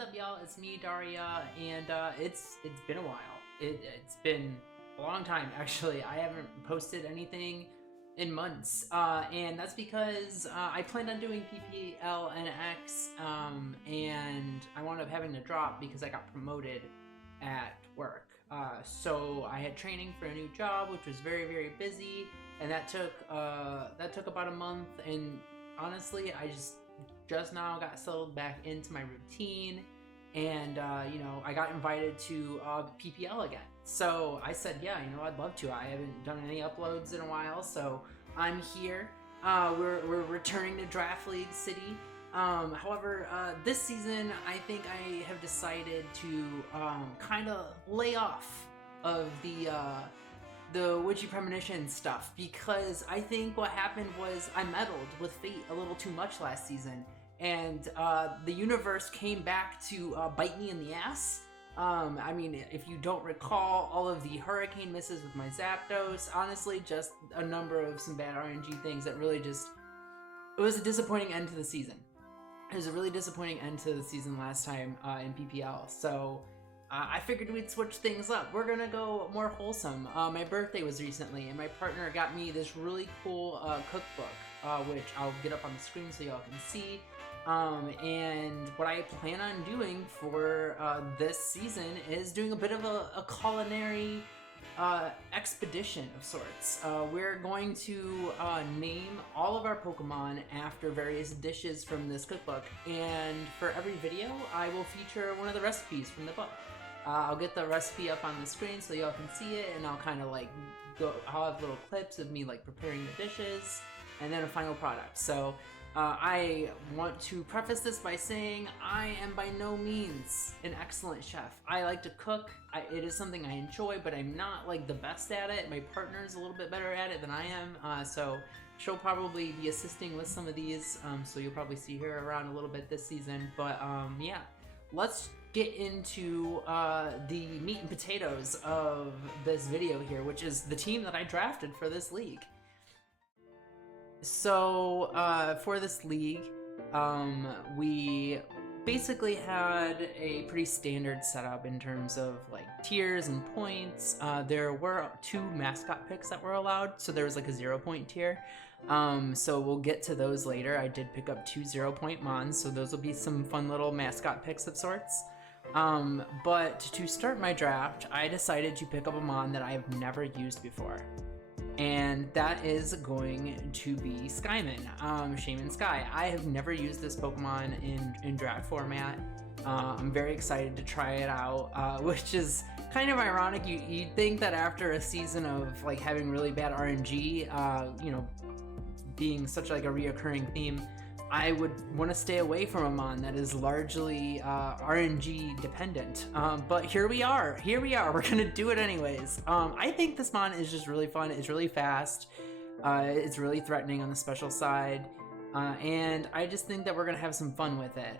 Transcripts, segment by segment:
What's up, y'all? It's me, Daria, and it's been a while. It's been a long time, actually. I haven't posted anything in months, and that's because I planned on doing PPL and X, and I wound up having to drop because I got promoted at work. So I had training for a new job, which was very, very busy, and that took about a month. And honestly, I just now got settled back into my routine, and I got invited to PPL again. So I said, yeah, I'd love to. I haven't done any uploads in a while, so I'm here. We're returning to Draft League City. However, this season, I think I have decided to kind of lay off of the Witchy Premonition stuff, because I think what happened was I meddled with fate a little too much last season, and the universe came back to bite me in the ass. I mean, if you don't recall, all of the hurricane misses with my Zapdos, honestly, just a number of some bad RNG things that really it was a disappointing end to the season. It was a really disappointing end to the season last time in PPL, so I figured we'd switch things up. We're gonna go more wholesome. My birthday was recently, and my partner got me this really cool cookbook, which I'll get up on the screen so y'all can see. And what I plan on doing for this season is doing a bit of a culinary expedition of sorts. We're going to name all of our Pokemon after various dishes from this cookbook, and for every video, I will feature one of the recipes from the book. I'll get the recipe up on the screen so y'all can see it, and I'll kind of I'll have little clips of me preparing the dishes, and then a final product. So I want to preface this by saying I am by no means an excellent chef. I like to cook. It is something I enjoy, but I'm not the best at it. My partner's a little bit better at it than I am, so she'll probably be assisting with some of these, so you'll probably see her around a little bit this season. But yeah, let's get into the meat and potatoes of this video here, which is the team that I drafted for this league. So for this league, we basically had a pretty standard setup in terms of tiers and points. There were 2 mascot picks that were allowed, so there was a 0-point tier. So we'll get to those later. I did pick up 2 0-point mons, so those will be some fun little mascot picks of sorts. But to start my draft, I decided to pick up a mon that I have never used before. And that is going to be Skyman, Shaman Sky. I have never used this Pokemon in draft format. I'm very excited to try it out, which is kind of ironic. You'd think that after a season of having really bad RNG, being such a reoccurring theme, I would want to stay away from a mon that is largely RNG dependent. But here we are. We're gonna do it anyways. I think this mon is just really fun. It's really fast. It's really threatening on the special side. And I just think that we're gonna have some fun with it.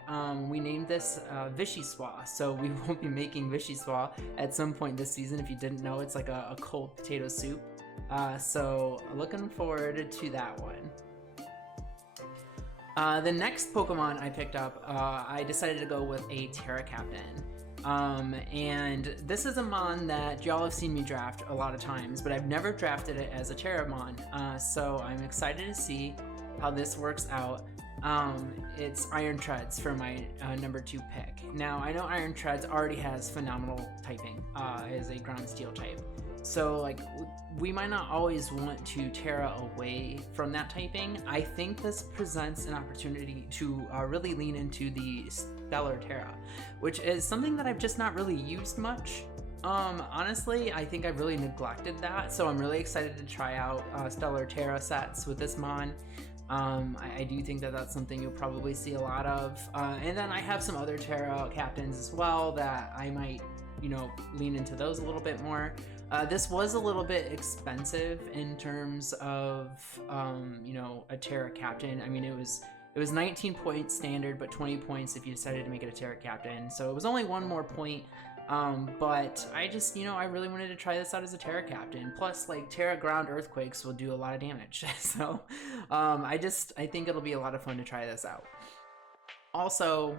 We named this Vichyssoise, so we won't be making Vichyssoise at some point this season. If you didn't know, it's a cold potato soup. So looking forward to that one. The next Pokemon I picked up, I decided to go with a Terra Captain. And this is a mon that y'all have seen me draft a lot of times, but I've never drafted it as a Terramon. So I'm excited to see how this works out. It's Iron Treads for my number 2 pick. Now, I know Iron Treads already has phenomenal typing as a ground steel type. So we might not always want to Terra away from that typing. I think this presents an opportunity to really lean into the Stellar Terra, which is something that I've just not really used much. Honestly, I think I've really neglected that, so I'm really excited to try out Stellar Terra sets with this mon. I do think that that's something you'll probably see a lot of. And then I have some other Terra captains as well that I might lean into those a little bit more. This was a little bit expensive in terms of, a Terra Captain. I mean, it was 19 points standard, but 20 points if you decided to make it a Terra Captain. So it was only 1 more point. But I just, I really wanted to try this out as a Terra Captain. Plus, Terra Ground Earthquakes will do a lot of damage. So I think it'll be a lot of fun to try this out. Also,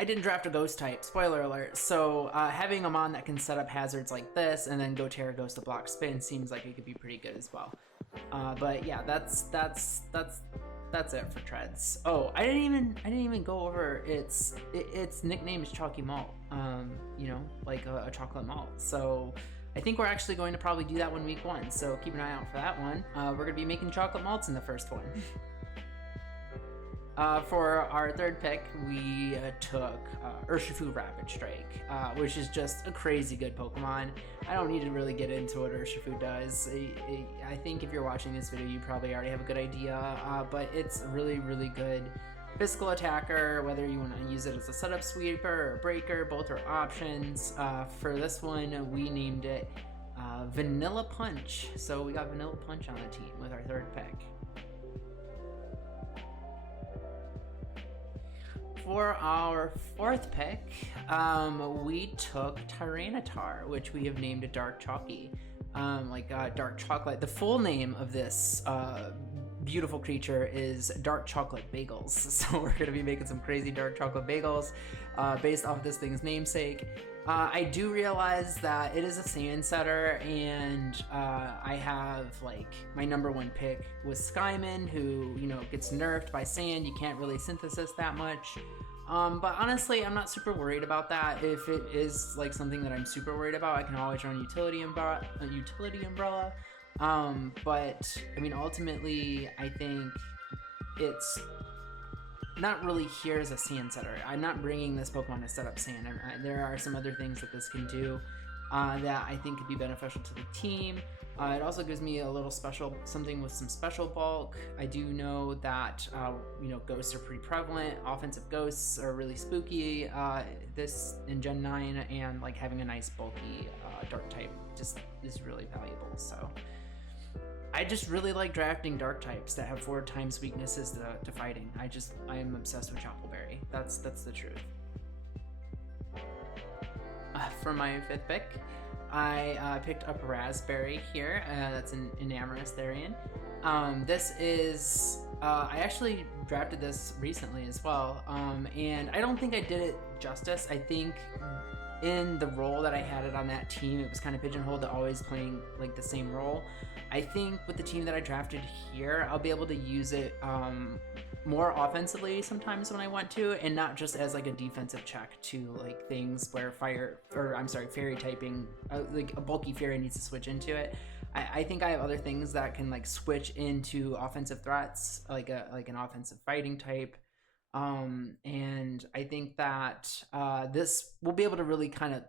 I didn't draft a ghost type, spoiler alert, so having a mon that can set up hazards like this and then go Terra Ghost to block spin seems like it could be pretty good as well. But yeah, that's it for Treads. Oh, I didn't even go over its nickname is Chalky Malt. You know, like a chocolate malt. So I think we're actually going to probably do that one week 1. So keep an eye out for that one. We're gonna be making chocolate malts in the first one. For our third pick, we took Urshifu Rapid Strike, which is just a crazy good Pokemon. I don't need to really get into what Urshifu does. I think if you're watching this video, you probably already have a good idea, but it's a really, really good physical attacker, whether you want to use it as a setup sweeper or a breaker, both are options. For this one, we named it Vanilla Punch. So we got Vanilla Punch on the team with our third pick. For our fourth pick, we took Tyranitar, which we have named a Dark Chalky, dark chocolate. The full name of this beautiful creature is Dark Chocolate Bagels. So we're gonna be making some crazy dark chocolate bagels based off this thing's namesake. I do realize that it is a sand setter, and I have like my number 1 pick was Skyman, who, you know, gets nerfed by sand. You can't really synthesis that much. But honestly, I'm not super worried about that. If it is like something that I'm super worried about, I can always run Utility Umbrella. But I mean, ultimately, I think it's not really here as a sand setter. I'm not bringing this Pokemon to set up sand. There are some other things that this can do that I think could be beneficial to the team. It also gives me a little something with some special bulk. I do know that you know, ghosts are pretty prevalent. Offensive ghosts are really spooky. This in Gen 9, and like having a nice bulky dark type just is really valuable. So I just really like drafting dark types that have 4 times weaknesses to fighting. I am obsessed with Choppleberry. That's the truth. For my 5th pick, I picked up Raspberry here. That's an Enamorous Therian. This is I actually drafted this recently as well, and I don't think I did it justice. I think in the role that I had it on that team, it was kind of pigeonholed to always playing like the same role. I think with the team that I drafted here, I'll be able to use it more offensively sometimes when I want to, and not just as like a defensive check to like things where fairy typing, like a bulky fairy needs to switch into it. I think I have other things that can like switch into offensive threats, like an offensive fighting type. And I think that this will be able to really kind of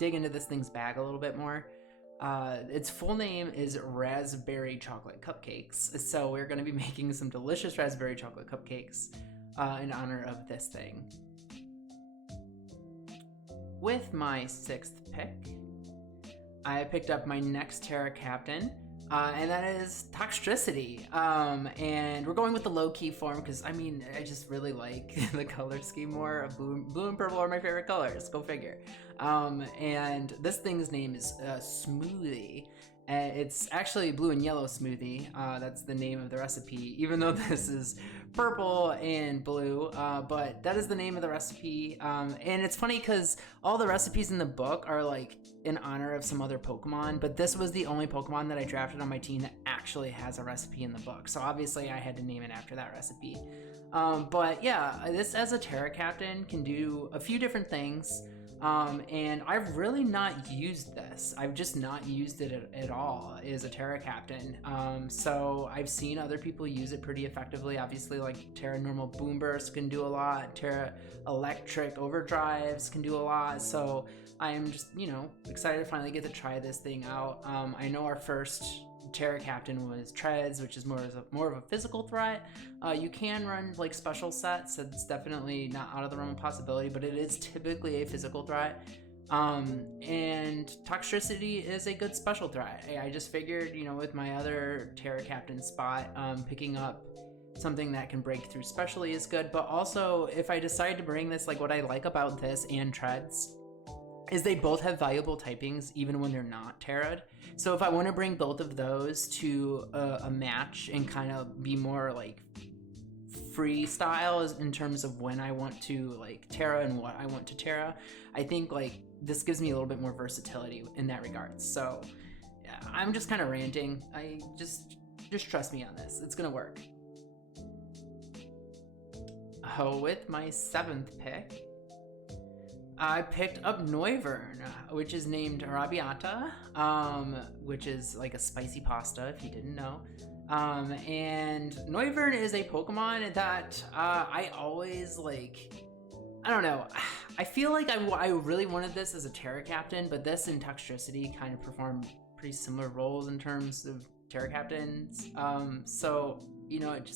dig into this thing's bag a little bit more. Its full name is Raspberry Chocolate Cupcakes, so we're going to be making some delicious raspberry chocolate cupcakes in honor of this thing. With my 6th pick, I picked up my next Terra Captain, and that is Toxtricity. And we're going with the low-key form because, I mean, I just really like the color scheme more. Blue and purple are my favorite colors, go figure. And this thing's name is Smoothie. It's actually blue and yellow smoothie. That's the name of the recipe, even though this is purple and blue, but that is the name of the recipe. And it's funny because all the recipes in the book are like in honor of some other Pokemon, but this was the only Pokemon that I drafted on my team that actually has a recipe in the book. So obviously I had to name it after that recipe. But yeah, this as a Terra Captain can do a few different things. And I've really not used this. I've just not used it at all as a Terra Captain. So I've seen other people use it pretty effectively. Obviously, like Terra Normal Boom Burst can do a lot. Terra Electric Overdrives can do a lot. So I'm just, excited to finally get to try this thing out. I know our first Terra Captain was Treads, which is more of a physical threat. You can run like special sets. It's definitely not out of the realm of possibility, but it is typically a physical threat. And Toxtricity is a good special threat. I just figured, with my other Terra Captain spot, picking up something that can break through specially is good. But also, if I decide to bring this, like what I like about this and Treads is they both have valuable typings even when they're not Terra'd. So if I want to bring both of those to a match and kind of be more like freestyle in terms of when I want to like Terra and what I want to Terra. I think like this gives me a little bit more versatility in that regard. So yeah, I'm just kind of ranting. I just trust me on this. It's gonna work. Oh, with my 7th pick, I picked up Noivern, which is named Arrabbiata, which is like a spicy pasta, if you didn't know. And Noivern is a Pokemon that I always like, I don't know, I feel like I really wanted this as a Terra Captain, but this and Toxtricity kind of perform pretty similar roles in terms of Terra Captains. So, you know, it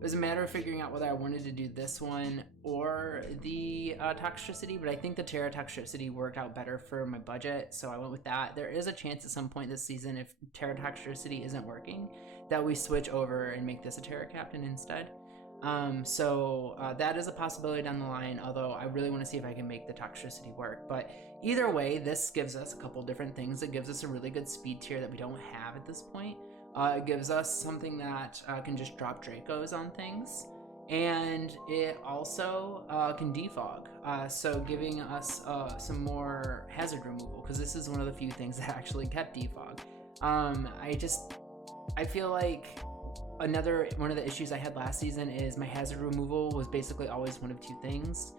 was a matter of figuring out whether I wanted to do this one or the Toxtricity, but I think the Terra Toxtricity worked out better for my budget, so I went with that. There is a chance at some point this season, if Terra Toxtricity isn't working, that we switch over and make this a Terra Captain instead. So that is a possibility down the line, although I really want to see if I can make the Toxtricity work. But either way, this gives us a couple different things. It gives us a really good speed tier that we don't have at this point. It gives us something that can just drop Dracos on things, and it also can defog, so giving us some more hazard removal, because this is one of the few things that actually kept defog. I feel like another one of the issues I had last season is my hazard removal was basically always one of two things.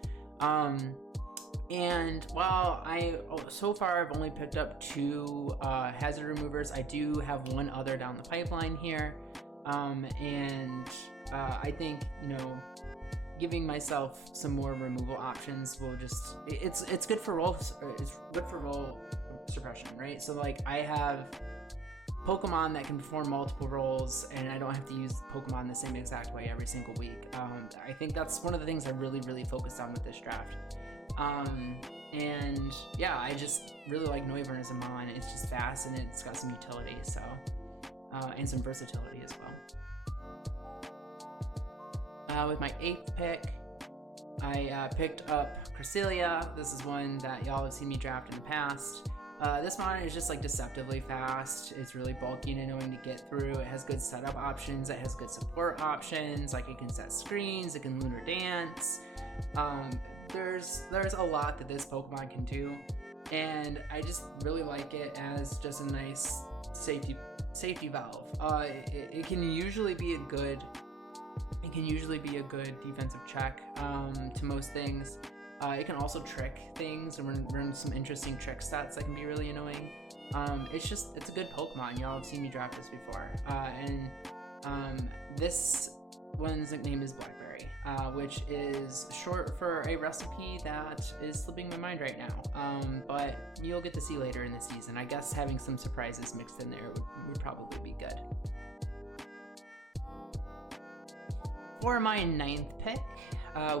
And while so far I've only picked up 2 hazard removers, I do have one other down the pipeline here. And I think, you know, giving myself some more removal options will just, it's good for roll suppression, right? So like I have Pokemon that can perform multiple roles, and I don't have to use Pokemon the same exact way every single week. I think that's one of the things I really focused on with this draft. And yeah, I just really like Noivern as a mon. It's just fast and it's got some utility, so and some versatility as well. With my 8th pick, I picked up Cresselia. This is one that y'all have seen me draft in the past. This mon is just like deceptively fast. It's really bulky and annoying to get through. It has good setup options. It has good support options. Like it can set screens. It can Lunar Dance. There's a lot that this Pokemon can do, and I just really like it as just a nice safety valve. It can usually be a good defensive check to most things. It can also trick things and run some interesting trick stats that can be really annoying. It's a good Pokemon. Y'all have seen me draft this before. This one's nickname is Blackberry, which is short for a recipe that is slipping my mind right now. But you'll get to see later in the season. I guess having some surprises mixed in there would probably be good. For my 9th pick,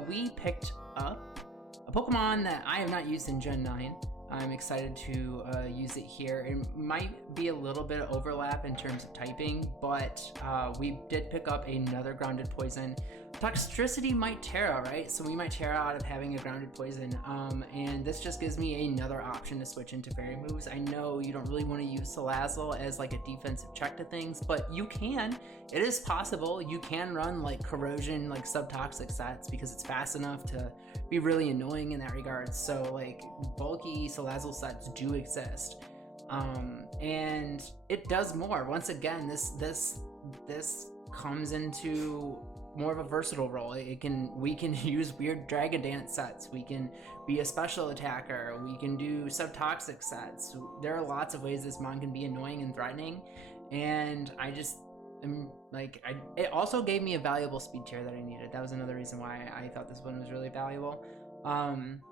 we picked up a Pokemon that I have not used in Gen 9. I'm excited to use it here. It might be a little bit of overlap in terms of typing, but we did pick up another grounded poison. Toxtricity might Terra, right? So we might Terra out of having a grounded poison, and this just gives me another option to switch into fairy moves. I know you don't really want to use Salazzle as like a defensive check to things, but you can. It is possible. You can run like corrosion, like subtoxic sets, because it's fast enough to be really annoying in that regard. So like bulky Salazzle sets do exist, and it does more. Once again, this comes into more of a versatile role. We can use weird Dragon Dance sets. We can be a special attacker. We can do subtoxic sets. There are lots of ways this mon can be annoying and threatening, and I just am like, it also gave me a valuable speed tier that I needed. That was another reason why I thought this one was really valuable.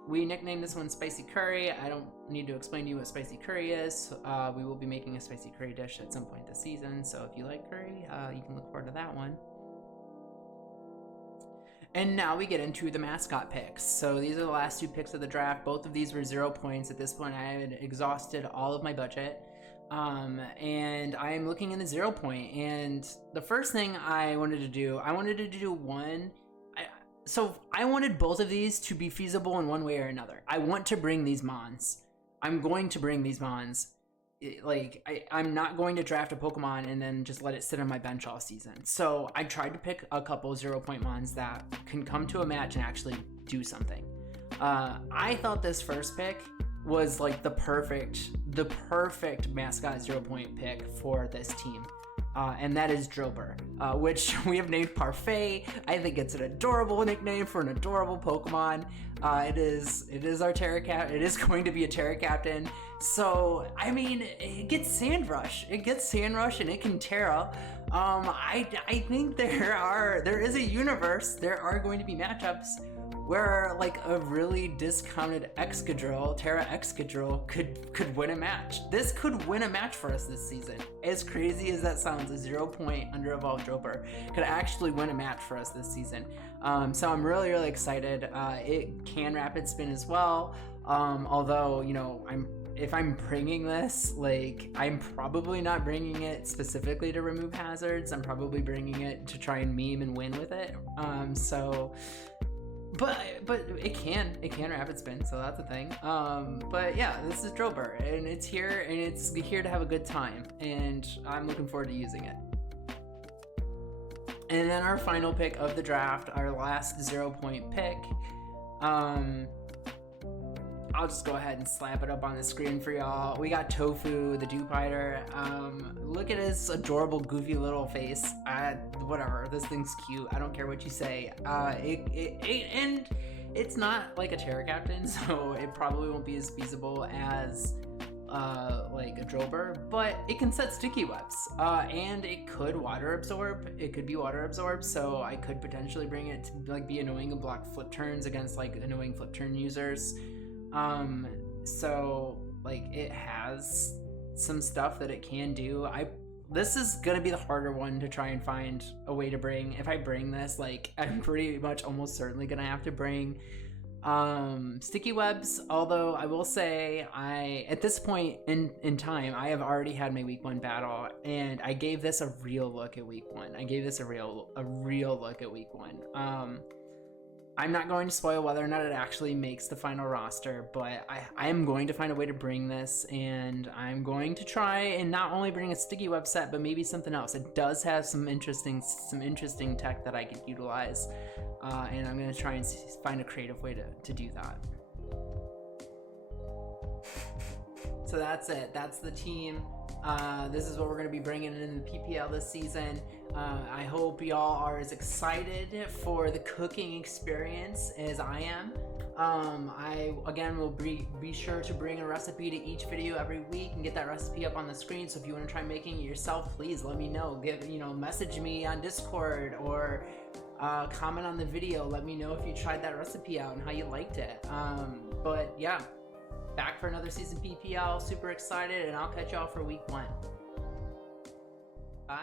We nicknamed this one Spicy Curry. I don't need to explain to you what Spicy Curry is. We will be making a Spicy Curry dish at some point this season, so if you like curry, you can look forward to that one. And now we get into the Mascot picks. So these are the last 2 picks of the draft. Both of these were 0 points. At this point, I had exhausted all of my budget. And I am looking in the 0 point. And the first thing I wanted to do one. So I wanted both of these to be feasible in one way or another. I want to bring these mons. I'm going to bring these mons. I'm not going to draft a Pokemon and then just let it sit on my bench all season. So I tried to pick a couple 0-point mons that can come to a match and actually do something. I thought this first pick was like the perfect Mascot 0-point pick for this team. And that is Drillbur, which we have named Parfait. I think it's an adorable nickname for an adorable Pokemon. It is our Terra Captain. It is going to be a Terra Captain. So, I mean, it gets Sand Rush. It gets Sand Rush and it can Terra. I think there is a universe. There are going to be matchups where like a really discounted Excadrill, Terra Excadrill, could win a match. This could win a match for us this season. As crazy as that sounds, a 0-point under-evolved Drillbur could actually win a match for us this season. So I'm really excited. It can rapid spin as well. Although, you know, if I'm bringing this, like, I'm probably not bringing it specifically to remove hazards. I'm probably bringing it to try and meme and win with it. But it can rapid spin, so that's a thing. But yeah, this is Drillbur, and it's here to have a good time, and I'm looking forward to using it. And then our final pick of the draft, our last 0-point pick, I'll just go ahead and slap it up on the screen for y'all. We got Tofu, the Dewpider. Look at his adorable, goofy little face. Whatever, this thing's cute. I don't care what you say. And it's not like a Terra Captain, so it probably won't be as feasible as like a Drillbur, but it can set sticky webs, and it could water absorb. It could be water absorbed, so I could potentially bring it to like be annoying and block flip turns against like annoying flip turn users. So like it has some stuff that it can do. This is gonna be the harder one to try and find a way to bring. If I bring this, like, I'm pretty much almost certainly gonna have to bring sticky webs, although I will say at this point in time, I have already had my week 1 battle, and I gave this a real look at week 1. I gave this a real look at week 1. I'm not going to spoil whether or not it actually makes the final roster, but I am going to find a way to bring this, and I'm going to try and not only bring a sticky web set, but maybe something else. It does have some interesting tech that I could utilize, and I'm going to try and find a creative way to do that. So that's it. That's the team. This is what we're going to be bringing in the PPL this season. I hope y'all are as excited for the cooking experience as I am. I again will be sure to bring a recipe to each video every week and get that recipe up on the screen. So if you want to try making it yourself, please let me know. Message me on Discord or comment on the video. Let me know if you tried that recipe out and how you liked it. But yeah, back for another season PPL. Super excited, and I'll catch y'all for week 1. Bye.